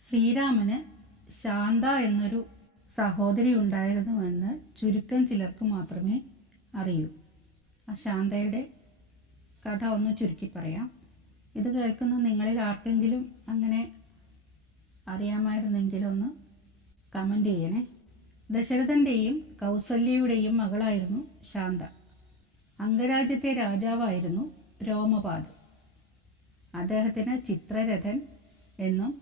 ശ്രീരാമന് ശാന്ത എന്നൊരു സഹോദരി ഉണ്ടായിരുന്നുവെന്ന് ചുരുക്കം ചിലർക്ക് മാത്രമേ അറിയൂ. ആ ശാന്തയുടെ കഥ ഒന്ന് ചുരുക്കി പറയാം. ഇത് കേൾക്കുന്ന നിങ്ങളിൽ ആർക്കെങ്കിലും അങ്ങനെ അറിയാമായിരുന്നെങ്കിൽ ഒന്ന് കമൻ്റ് ചെയ്യണേ. ദശരഥൻ്റെയും കൗസല്യയുടെയും മകളായിരുന്നു ശാന്ത. അംഗരാജ്യത്തെ രാജാവായിരുന്നു രോമപാദൻ. അദ്ദേഹത്തിന് ചിത്രരഥൻ എന്നും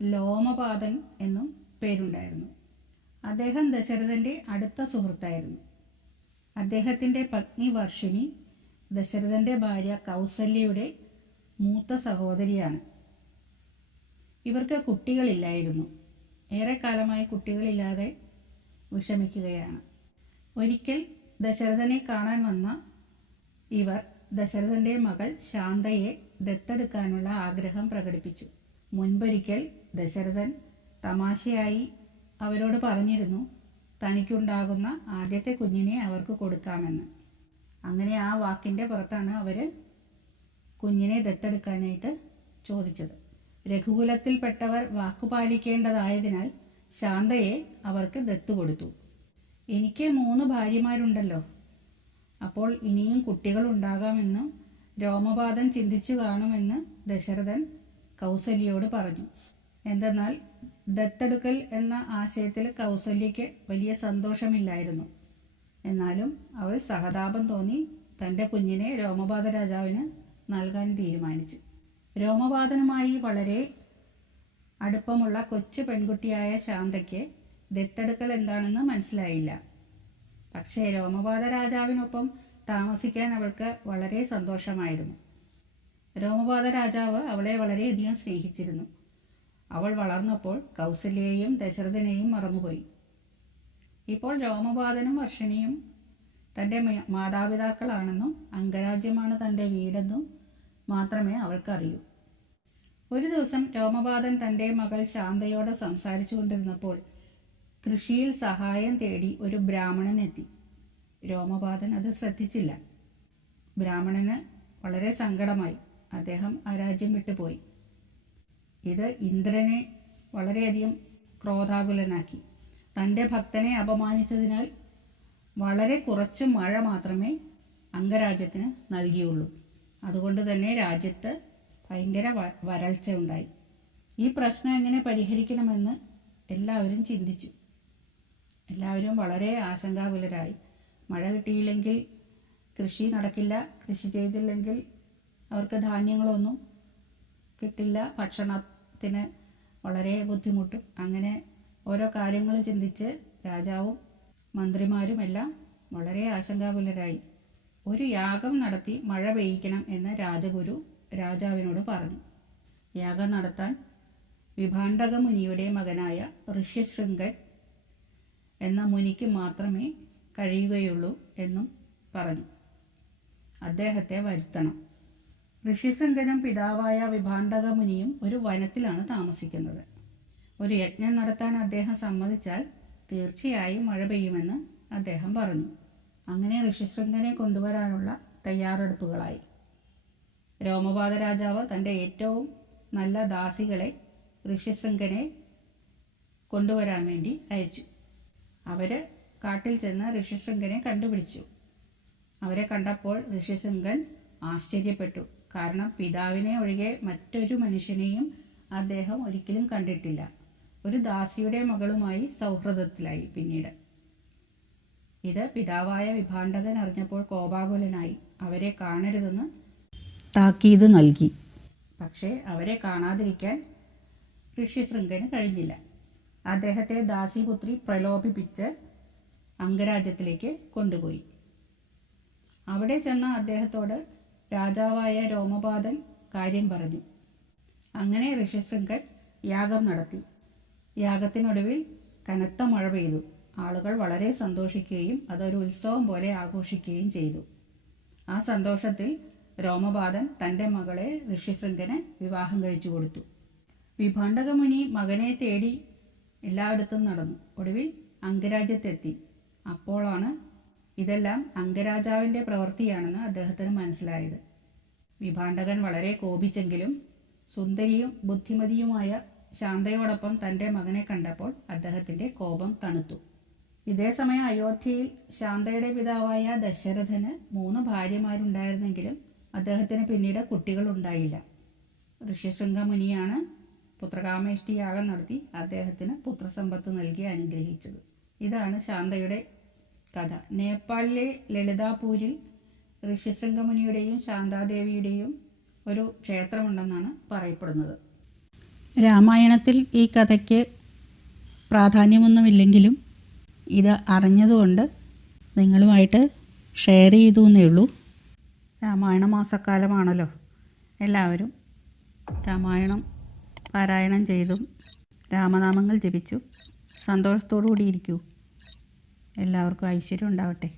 ലോമപാദൻ എന്നും പേരുണ്ടായിരുന്നു. അദ്ദേഹം ദശരഥൻ്റെ അടുത്ത സുഹൃത്തായിരുന്നു. അദ്ദേഹത്തിൻ്റെ പത്നി വർഷിണി ദശരഥൻ്റെ ഭാര്യ കൗസല്യയുടെ മൂത്ത സഹോദരിയാണ്. ഇവർക്ക് കുട്ടികളില്ലായിരുന്നു. ഏറെക്കാലമായി കുട്ടികളില്ലാതെ വിഷമിക്കുകയാണ്. ഒരിക്കൽ ദശരഥനെ കാണാൻ വന്ന ഇവർ ദശരഥൻ്റെ മകൾ ശാന്തയെ ദത്തെടുക്കാനുള്ള ആഗ്രഹം പ്രകടിപ്പിച്ചു. മുൻപൊരിക്കൽ ദശരഥൻ തമാശയായി അവരോട് പറഞ്ഞിരുന്നു തനിക്കുണ്ടാകുന്ന ആദ്യത്തെ കുഞ്ഞിനെ അവർക്ക് കൊടുക്കാമെന്ന്. അങ്ങനെ ആ വാക്കിൻ്റെ പുറത്താണ് അവർ കുഞ്ഞിനെ ദത്തെടുക്കാനായിട്ട് ചോദിച്ചത്. രഘുകുലത്തിൽപ്പെട്ടവർ വാക്കുപാലിക്കേണ്ടതായതിനാൽ ശാന്തയെ അവർക്ക് ദത്തു കൊടുത്തു. എനിക്ക് 3 ഭാര്യമാരുണ്ടല്ലോ, അപ്പോൾ ഇനിയും കുട്ടികളുണ്ടാകാമെന്നും രോമപാദൻ ചിന്തിച്ചു കാണുമെന്ന് ദശരഥൻ കൗസല്യയോട് പറഞ്ഞു. എന്തെന്നാൽ ദത്തെടുക്കൽ എന്ന ആശയത്തിൽ കൗസല്യയ്ക്ക് വലിയ സന്തോഷമില്ലായിരുന്നു. എന്നാലും അവൾ സഹതാപം തോന്നി തൻ്റെ കുഞ്ഞിനെ രോമപാദ രാജാവിന് നൽകാൻ തീരുമാനിച്ചു. രോമപാദനുമായി വളരെ അടുപ്പമുള്ള കൊച്ചു പെൺകുട്ടിയായ ശാന്തയ്ക്ക് ദത്തെടുക്കൽ എന്താണെന്ന് മനസ്സിലായില്ല. പക്ഷേ രോമപാദ രാജാവിനൊപ്പം താമസിക്കാൻ അവൾക്ക് വളരെ സന്തോഷമായിരുന്നു. രോമപാദ രാജാവ് അവളെ വളരെയധികം സ്നേഹിച്ചിരുന്നു. അവൾ വളർന്നപ്പോൾ കൗസല്യയെയും ദശരഥനെയും മറന്നുപോയി. ഇപ്പോൾ രോമപാദനും വർഷിണിയും തൻ്റെ മാതാപിതാക്കളാണെന്നും അംഗരാജ്യമാണ് തൻ്റെ വീടെന്നും മാത്രമേ അവൾക്കറിയൂ. ഒരു ദിവസം രോമപാദൻ തൻ്റെ മകൾ ശാന്തയോട് സംസാരിച്ചു കൊണ്ടിരുന്നപ്പോൾ കൃഷിയിൽ സഹായം തേടി ഒരു ബ്രാഹ്മണൻ എത്തി. രോമപാദൻ അത് ശ്രദ്ധിച്ചില്ല. ബ്രാഹ്മണന് വളരെ സങ്കടമായി. അദ്ദേഹം ആ രാജ്യം വിട്ടുപോയി. ഇത് ഇന്ദ്രനെ വളരെയധികം ക്രോധാകുലനാക്കി. തൻ്റെ ഭക്തനെ അപമാനിച്ചതിനാൽ വളരെ കുറച്ച് മഴ മാത്രമേ അംഗരാജ്യത്തിന് നൽകിയുള്ളൂ. അതുകൊണ്ട് തന്നെ രാജ്യത്ത് ഭയങ്കര വരൾച്ച ഉണ്ടായി. ഈ പ്രശ്നം എങ്ങനെ പരിഹരിക്കണമെന്ന് എല്ലാവരും ചിന്തിച്ചു. എല്ലാവരും വളരെ ആശങ്കാകുലരായി. മഴ കിട്ടിയില്ലെങ്കിൽ കൃഷി നടക്കില്ല, കൃഷി ചെയ്തില്ലെങ്കിൽ അവർക്ക് ധാന്യങ്ങളൊന്നും കിട്ടില്ല, ഭക്ഷണത്തിന് വളരെ ബുദ്ധിമുട്ടും. അങ്ങനെ ഓരോ കാര്യങ്ങൾ ചിന്തിച്ച് രാജാവും മന്ത്രിമാരും എല്ലാം വളരെ ആശങ്കാകുലരായി. ഒരു യാഗം നടത്തി മഴ പെയ്യിക്കണം എന്ന് രാജഗുരു രാജാവിനോട് പറഞ്ഞു. യാഗം നടത്താൻ വിഭാണ്ഡക മുനിയുടെ മകനായ ഋഷ്യശൃംഗൻ എന്ന മുനിക്ക് മാത്രമേ കഴിയുകയുള്ളൂ എന്നും പറഞ്ഞു. അദ്ദേഹത്തെ വരുത്തണം. ഋഷ്യശൃംഗനും പിതാവായ വിഭാണ്ഡക മുനിയും ഒരു വനത്തിലാണ് താമസിക്കുന്നത്. ഒരു യജ്ഞം നടത്താൻ അദ്ദേഹം സമ്മതിച്ചാൽ തീർച്ചയായും മഴ പെയ്യുമെന്ന് അദ്ദേഹം പറഞ്ഞു. അങ്ങനെ ഋഷ്യശൃംഗനെ കൊണ്ടുവരാനുള്ള തയ്യാറെടുപ്പുകളായി. രോമപാദ രാജാവ് തൻ്റെ ഏറ്റവും നല്ല ദാസികളെ ഋഷ്യശൃംഗനെ കൊണ്ടുവരാൻ വേണ്ടി അയച്ചു. അവർ കാട്ടിൽ ചെന്ന് ഋഷ്യശൃംഗനെ കണ്ടുപിടിച്ചു. അവരെ കണ്ടപ്പോൾ ഋഷ്യശൃംഗൻ ആശ്ചര്യപ്പെട്ടു. കാരണം പിതാവിനെ ഒഴികെ മറ്റൊരു മനുഷ്യനെയും അദ്ദേഹം ഒരിക്കലും കണ്ടിട്ടില്ല. ഒരു ദാസിയുടെ മകളുമായി സൗഹൃദത്തിലായി. പിന്നീട് ഇത് പിതാവായ വിഭാണ്ഡകൻ അറിഞ്ഞപ്പോൾ കോപാകുലനായി അവരെ കാണരുതെന്ന് താക്കീത് നൽകി. പക്ഷേ അവരെ കാണാതിരിക്കാൻ ഋഷ്യശൃംഗന് കഴിഞ്ഞില്ല. അദ്ദേഹത്തെ ദാസിപുത്രി പ്രലോഭിപ്പിച്ച് അംഗരാജ്യത്തിലേക്ക് കൊണ്ടുപോയി. അവിടെ ചെന്ന അദ്ദേഹത്തോട് രാജാവായ രോമപാദൻ കാര്യം പറഞ്ഞു. അങ്ങനെ ഋഷ്യശൃംഗൻ യാഗം നടത്തി. യാഗത്തിനൊടുവിൽ കനത്ത മഴ പെയ്തു. ആളുകൾ വളരെ സന്തോഷിക്കുകയും അതൊരു ഉത്സവം പോലെ ആഘോഷിക്കുകയും ചെയ്തു. ആ സന്തോഷത്തിൽ രോമപാദൻ തൻ്റെ മകളെ ഋഷ്യശൃംഗന് വിവാഹം കഴിച്ചു കൊടുത്തു. വിഭാണ്ഡക മുനി മകനെ തേടി എല്ലായിടത്തും നടന്നു. ഒടുവിൽ അംഗരാജ്യത്തെത്തി. അപ്പോഴാണ് ഇതെല്ലാം അംഗരാജാവിൻ്റെ പ്രവൃത്തിയാണെന്ന് അദ്ദേഹത്തിന് മനസ്സിലായത്. വിഭാണ്ഡകൻ വളരെ കോപിച്ചെങ്കിലും സുന്ദരിയും ബുദ്ധിമതിയുമായ ശാന്തയോടൊപ്പം തൻ്റെ മകനെ കണ്ടപ്പോൾ അദ്ദേഹത്തിൻ്റെ കോപം തണുത്തു. ഇതേസമയം അയോധ്യയിൽ ശാന്തയുടെ പിതാവായ ദശരഥന് 3 ഭാര്യമാരുണ്ടായിരുന്നെങ്കിലും അദ്ദേഹത്തിന് പിന്നീട് കുട്ടികളുണ്ടായില്ല. ഋഷ്യശൃംഗ മുനിയാണ് പുത്രകാമേഷ്ടി യാഗം നടത്തി അദ്ദേഹത്തിന് പുത്രസമ്പത്ത് നൽകി അനുഗ്രഹിച്ചത്. ഇതാണ് ശാന്തയുടെ കഥ. നേപ്പാളിലെ ലളിതാപൂരിൽ ഋഷ്യശൃംഗ മുനിയുടെയും ശാന്താദേവിയുടെയും ഒരു ക്ഷേത്രമുണ്ടെന്നാണ് പറയപ്പെടുന്നത്. രാമായണത്തിൽ ഈ കഥയ്ക്ക് പ്രാധാന്യമൊന്നുമില്ലെങ്കിലും ഇത് അറിഞ്ഞതുകൊണ്ട് നിങ്ങളുമായിട്ട് ഷെയർ ചെയ്തു എന്നേ ഉള്ളൂ. രാമായണ മാസക്കാലമാണല്ലോ. എല്ലാവരും രാമായണം പാരായണം ചെയ്തും രാമനാമങ്ങൾ ജപിച്ചു സന്തോഷത്തോടു കൂടി ഇരിക്കൂ. എല്ലാവർക്കും ഐശ്വര്യം ഉണ്ടാവട്ടെ.